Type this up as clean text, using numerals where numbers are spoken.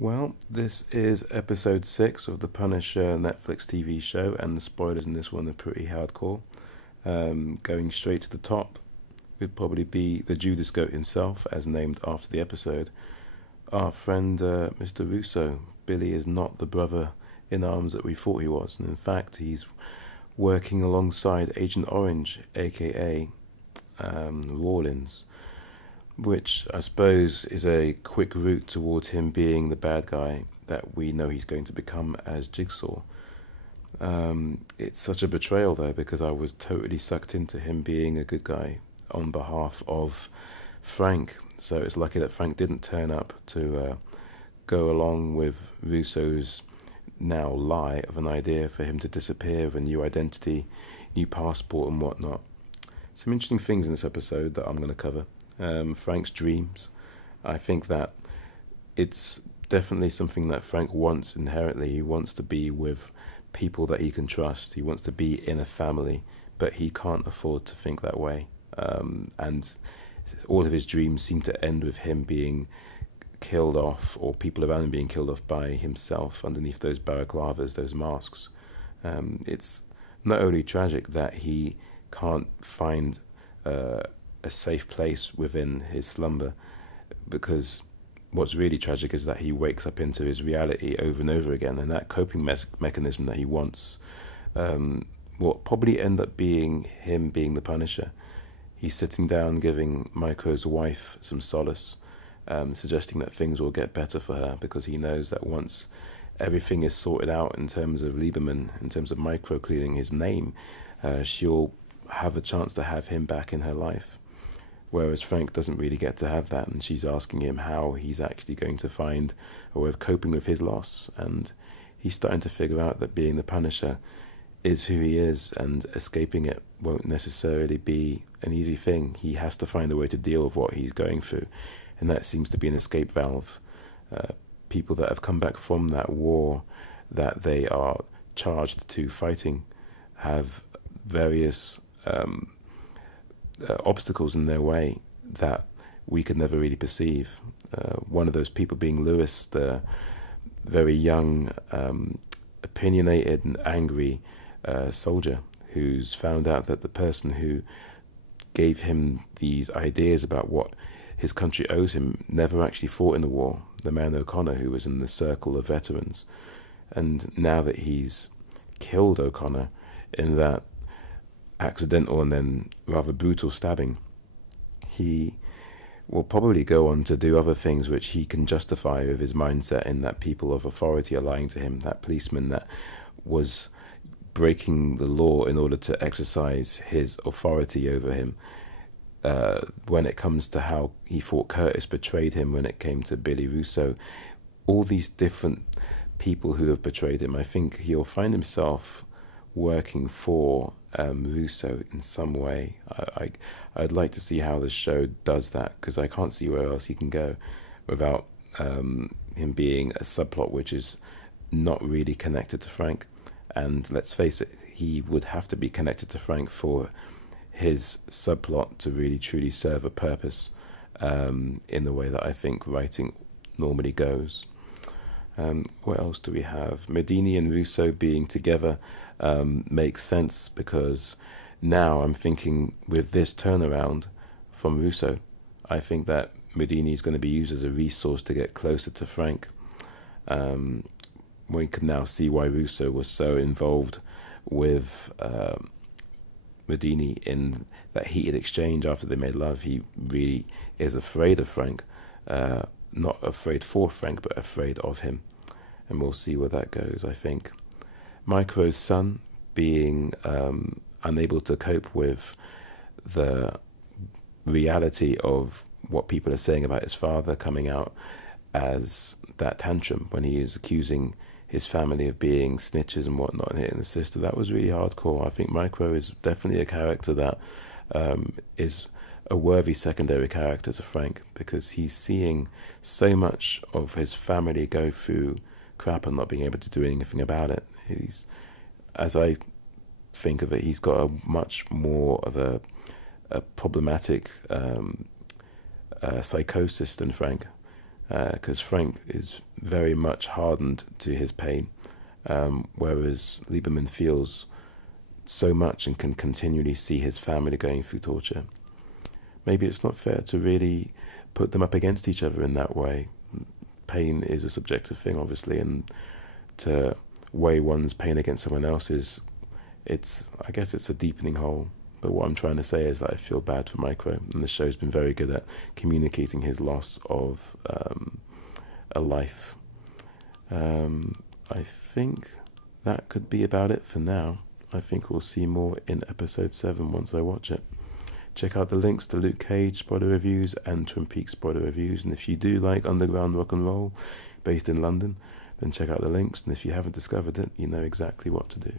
Well, this is episode 6 of the Punisher Netflix TV show, and the spoilers in this one are pretty hardcore. Going straight to the top would probably be the Judas goat himself, as named after the episode. Our friend Mr. Russo. Billy is not the brother in arms that we thought he was, and in fact, he's working alongside Agent Orange, a.k.a. Rawlins, which I suppose is a quick route towards him being the bad guy that we know he's going to become as Jigsaw. It's such a betrayal, though, because I was totally sucked into him being a good guy on behalf of Frank. So it's lucky that Frank didn't turn up to go along with Russo's now lie of an idea for him to disappear with a new identity, new passport and whatnot. Some interesting things in this episode that I'm going to cover. Frank's dreams. I think that it's definitely something that Frank wants inherently. He wants to be with people that he can trust. He wants to be in a family, but he can't afford to think that way. And all of his dreams seem to end with him being killed off, or people around him being killed off by himself underneath those balaclavas, those masks. It's not only tragic that he can't find a safe place within his slumber, because what's really tragic is that he wakes up into his reality over and over again, and that coping mechanism that he wants will probably end up being him being the Punisher. He's sitting down giving Micro's wife some solace, suggesting that things will get better for her, because he knows that once everything is sorted out in terms of Lieberman, in terms of Micro clearing his name, she'll have a chance to have him back in her life. Whereas Frank doesn't really get to have that, and she's asking him how he's actually going to find a way of coping with his loss. And he's starting to figure out that being the Punisher is who he is, and escaping it won't necessarily be an easy thing. He has to find a way to deal with what he's going through, and that seems to be an escape valve. People that have come back from that war that they are charged to fighting have various obstacles in their way that we could never really perceive. One of those people being Lewis, the very young, opinionated and angry soldier who's found out that the person who gave him these ideas about what his country owes him never actually fought in the war, the man O'Connor, who was in the circle of veterans. And now that he's killed O'Connor in that accidental and then rather brutal stabbing, he will probably go on to do other things which he can justify with his mindset, in that people of authority are lying to him. That policeman that was breaking the law in order to exercise his authority over him. When it comes to how he thought Curtis betrayed him when it came to Billy Russo, all these different people who have betrayed him, I think he'll find himself working for Russo in some way. I'd like to see how the show does that, because I can't see where else he can go without him being a subplot which is not really connected to Frank. And let's face it, he would have to be connected to Frank for his subplot to really truly serve a purpose, in the way that I think writing normally goes. What else do we have? Medini and Russo being together makes sense, because now I'm thinking with this turnaround from Russo, I think that Medini is going to be used as a resource to get closer to Frank. We can now see why Russo was so involved with Medini in that heated exchange after they made love. He really is afraid of Frank. Not afraid for Frank, but afraid of him. And we'll see where that goes, I think. Micro's son being unable to cope with the reality of what people are saying about his father, coming out as that tantrum when he is accusing his family of being snitches and whatnot and hitting the sister. That was really hardcore. I think Micro is definitely a character that is a worthy secondary character to Frank, because he's seeing so much of his family go through crap and not being able to do anything about it. He's, as I think of it, he's got a much more of a problematic psychosis than Frank. because Frank is very much hardened to his pain, whereas Lieberman feels so much and can continually see his family going through torture. Maybe it's not fair to really put them up against each other in that way. Pain is a subjective thing, obviously, and to weigh one's pain against someone else's, I guess it's a deepening hole. But what I'm trying to say is that I feel bad for Micro, and the show's been very good at communicating his loss of a life. I think that could be about it for now. I think we'll see more in episode 7 once I watch it. Check out the links to Luke Cage spoiler reviews and Twin Peaks spoiler reviews, and if you do like underground rock and roll based in London, then check out the links, and if you haven't discovered it, you know exactly what to do.